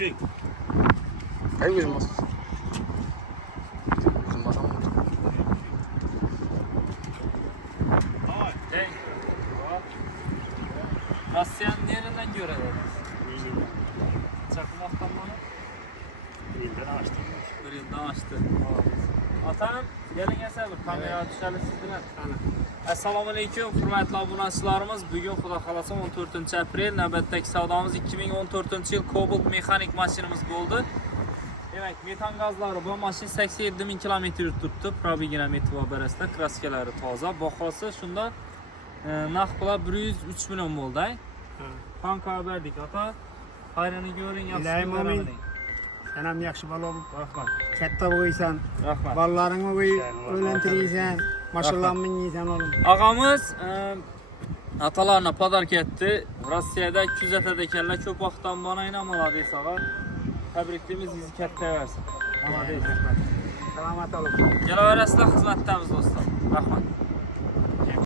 Üşük. Hayır gözüm bas. Gözüm basam mı? Rossiyanın yerinden görədiniz. Çakmaktan bana Birinden açtım. birinden açtı. Atam, gelin yasalım. Kamera düşəli sizdiler. Assalamu alaikum, hürmetli abunəçilərimiz. Bugün Xuda xalasa 14 aprel növbətdəki savdamız 2014 yıl Cobalt mexanik maşinimiz oldu. Demek metan gazları bu maşin 87.000 kilometre tuttu. Probigina metiva bərəsdə kraskaları toza. Baxası şunda naq pula 103 milyon oldu. Panka verdik ata. Hayrını görün, yaxşı İlahim Senam yaxşı bala olup, Rahmat. katta boysan, Rahmat. ballarını boy, öğlentiriysen, maşallah yiysen oğlum. Ağamız atalarına padark etdi. Rossiyada 200 ətədəkənlər köp vaxtdan bana inanmaladıyız ağa. Təbrikliyimiz izi kətdə versin. Selamat olun. Gələ verəsilə xizmətdəmiz dostlar. Rahmat.